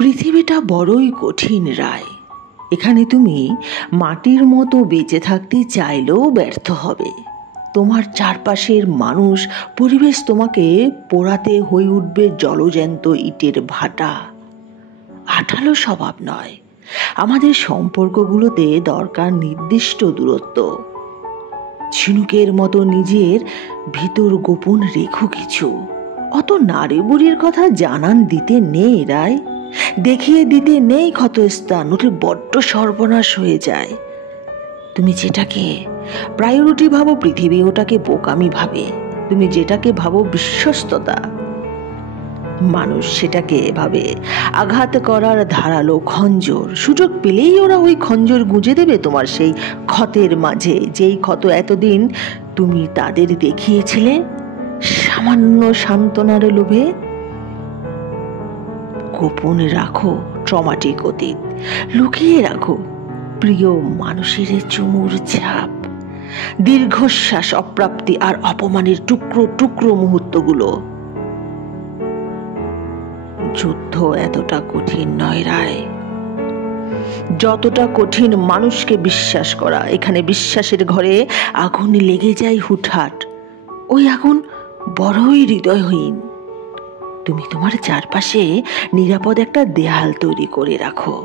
পৃথিবীটা বড়ই কঠিন রায়। এখানে তুমি মাটির মতো বেঁচে থাকতে চাইলেও ব্যর্থ হবে। তোমার চারপাশের মানুষ, পরিবেশ তোমাকে পোড়াতে হয়ে উঠবে জলজ্যান্ত ইটের ভাটা। আঠালো স্বভাব নয়, আমাদের সম্পর্কগুলোতে দরকার নির্দিষ্ট দূরত্ব। ঝিনুকের মতো নিজের ভিতর গোপন রেখো কিছু। অত নারী বুড়ির কথা জানান দিতে নেই রায়, দেখিয়ে দিতে নেই ক্ষতস্থান, নইলে বড্ড সর্বনাশ হয়ে যায়। তুমি যেটাকে প্রায়োরিটি ভাবো পৃথিবী ওটাকে বোকামি ভাবে। তুমি যেটাকে ভাবো বিশ্বস্ততা, মানুষ সেটাকে ভাবে আঘাত করার ধারালো খঞ্জর। সুযোগ পেলেই ওরা ওই খঞ্জর গুঁজে দেবে তোমার সেই ক্ষতের মাঝে, যেই ক্ষত এতদিন তুমি তাদের দেখিয়েছিলে সামান্য সান্ত্বনার লোভে। গোপন রাখো ট্রমাটিক অতীত, লুকিয়ে রাখো প্রিয় মানুষের চুমুর ছাপ, দীর্ঘশ্বাস, অপ্রাপ্তি আর অপমানের টুকরো টুকরো মুহূর্তগুলো। যুদ্ধ এতটা কঠিন নয় রায়, যতটা কঠিন মানুষকে বিশ্বাস করা। এখানে বিশ্বাসের ঘরে আগুন লেগে যায় হুটহাট, ওই আগুন বড়ই হৃদয়হীন। তুমি তোমার চারপাশে নিরাপদ একটা দেয়াল তৈরি করে রাখো,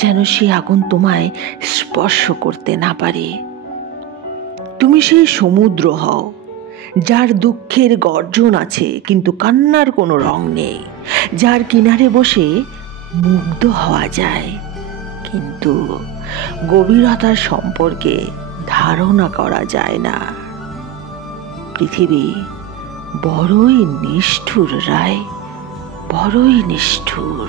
যেন সে আগুন তোমায় স্পর্শ করতে না পারে। তুমি সেই সমুদ্র হও যার দুঃখের গর্জন আছে কিন্তু কান্নার কোনো রং নেই, যার কিনারে বসে মুগ্ধ হওয়া যায় কিন্তু গভীরতার সম্পর্কে ধারণা করা যায় না। পৃথিবী বড়ই নিষ্ঠুর রায়, বড়ই নিষ্ঠুর।